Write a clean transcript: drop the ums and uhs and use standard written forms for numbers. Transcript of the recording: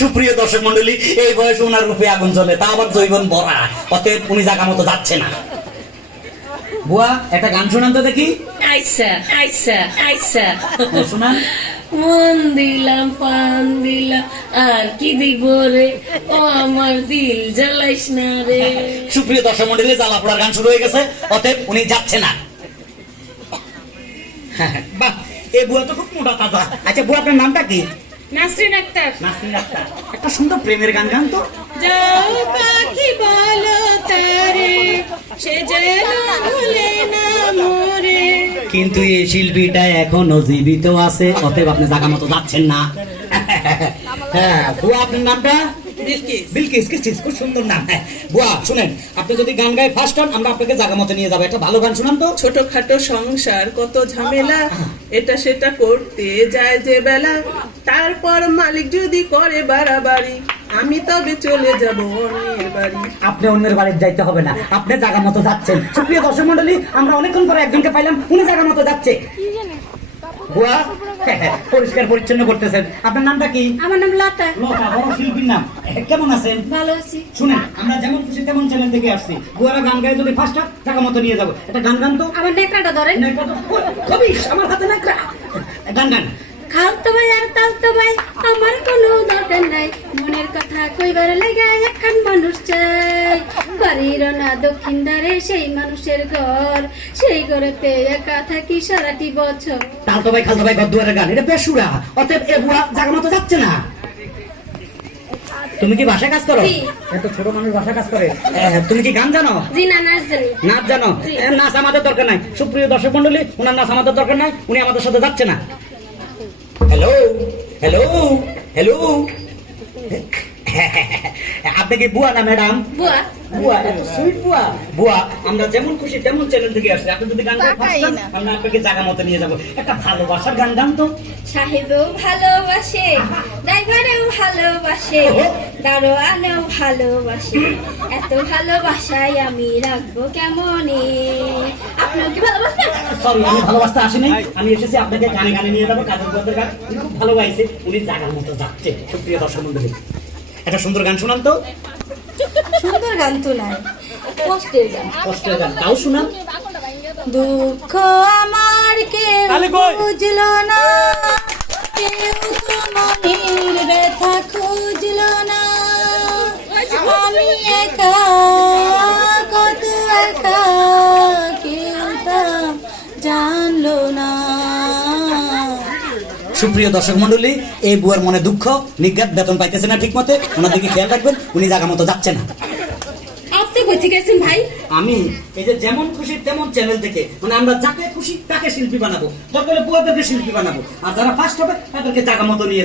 সুপ্রিয় দর্শক মন্ডলী, এই বয়সে ওনার রূপে আগুন জ্বলে, তা আবার জৈবন ভরা, অতএব উনি জায়গা মতো যাচ্ছে না। বুয়া, একটা গান শোনান তো দেখি। আইসা আইসা আইসা শোনান। মন দিলাম পান দিলাম আর কি দিব রে, ও আমার দিল জ্বালাইস না রে। সুপ্রিয় দর্শক মন্ডলী, জ্বালা পোড়ার গান শুরু হয়ে গেছে, অতএব উনি যাচ্ছে না। বাহ, এই বুয়া তো খুব মোটা তাজা। আচ্ছা বুয়া, আপনার নামটা কি? নাসরিন আক্তার। নাসরিন আক্তার, একটা সুন্দর প্রেমের গান গান তো। যাও পাখি বলো তারে, সে যেন ভুলে না মোরে। কিন্তু এই শিল্পীটা এখনো জীবিত আছে, অতএব আপনি জায়গা মতো যাচ্ছেন না। হ্যাঁ বুয়া, আপনার নামটা? বিলকিস। খুব সুন্দর নাম। বুয়া শুনেন, আপনি যদি গান গায়ে ফার্স্ট হন, আমরা আপনাকে জায়গা মতো নিয়ে যাবো। একটা ভালো গান শুনান তো। ছোটখাটো সংসার কত ঝামেলা, এটা সেটা করতে যায় যে বেলা, তারপর মালিক যদি করে বাড়াবাড়ি, আমি তবে চলে যাব অন্যের বাড়ি। আপনি অন্যের বাড়িতে যাইতে হবে না, আপনি জায়গা মতো যাচ্ছেন। সুপ্রিয় দর্শক মন্ডলী, আমরা অনেকক্ষণ পরে একজনকে পাইলাম, উনি জায়গা মতো যাচ্ছে। বুয়া পরিষ্কার পরিচ্ছন্ন করতেছেন। আপনার নামটা কি? আমার নাম লতা। লতা, বড় শিল্পীর নাম। কেমন আছেন? ভালো আছি। শুনেন, আমরা যেমন খুশি তেমন চ্যানেল থেকে আসছি। বুয়ারা গান গায়ে যদি ফার্স্ট জায়গা মতো নিয়ে যাবো। একটা গান গান তো। আমার নেকড়াটা ধরেন। খবিস, আমার হাতে নেকড়া। গান গান। খালতো ভাই আর তালতো ভাই, আমার কোনো দরকার নাই, মনের কথা কইবার লাগা একখান মানুষ চাই। বাড়ির না দক্ষিণ ধারে সেই মানুষের ঘর, সেই ঘরেতে একা থাকি সারাটি বছর। তালতো ভাই খালতো ভাই ঘর দুয়ারের গান, এটা বেসুরা, অতএব এ বুয়া জায়গা মতো যাচ্ছে না। তুমি কি ভাষা কাজ করো? জি। এত ছোট মানুষ ভাষা কাজ করে। তুমি কি গান জানো? জি না, নাচ জানি। নাচ জানো? জি। নাচ আমাদের দরকার নাই। সুপ্রিয় দর্শক মন্ডলী, ওনার নাচ আমাদের দরকার নাই, উনি আমাদের সাথে যাচ্ছে না। হ্যালো হ্যালো হ্যালো, আপনি কি বুয়া না ম্যাডাম? বুয়া। বুয়া, এত সুইট বুয়া। বুয়া, আমরা যেমন খুশি তেমন চ্যানেল থেকে আসছি। আপনি যদি গান গান ফার্স্ট হন, আমরা আপনাকে জায়গা মতো নিয়ে যাবো। একটা ভালোবাসার গান গান তো। সাহেবও ভালোবাসে, ড্রাইভারেও ভালোবাসে, দারোয়ানেও ভালোবাসে, এত ভালোবাসায় আমি রাখবো কেমনে। আপনিও কি ভালোবাসেন? সরি, আমি ভালোবাসতে আসিনি, আমি এসেছি আপনাকে গানে গানে নিয়ে যাবো। কাজের বন্ধের গান উনি খুব ভালো গাইছে, উনি জায়গার মতো যাচ্ছে। সুপ্রিয় দর্শক মন্ডলী, একটা সুন্দর গান শোনান তো। সুন্দর গান তো নাই, কষ্টের গান। কষ্টের গান তাও শোনান। দুঃখ আমার কেউ বুঝলো না, কেউ তো মনের ব্যথা খুঁজলো না, আমি একা কত একা, কেউ তা জানলো না। সুপ্রিয় দর্শক মন্ডলী, এই বুয়ার মনে দুঃখ, নিজ্ঞাত বেতন পাইতেছে না ঠিক মতে, ওনার দিকে খেয়াল রাখবেন, উনি জায়গা মতো যাচ্ছে না। আপনি কই থেকে গেছেন ভাই? আমি এই যে যেমন খুশি তেমন চ্যানেল থেকে, মানে আমরা যাকে খুশি তাকে শিল্পী বানাবো, দরকার হলে বুয়াদেরকে শিল্পী বানাবো, আর যারা ফার্স্ট হবে তাদেরকে জায়গা মতো নিয়ে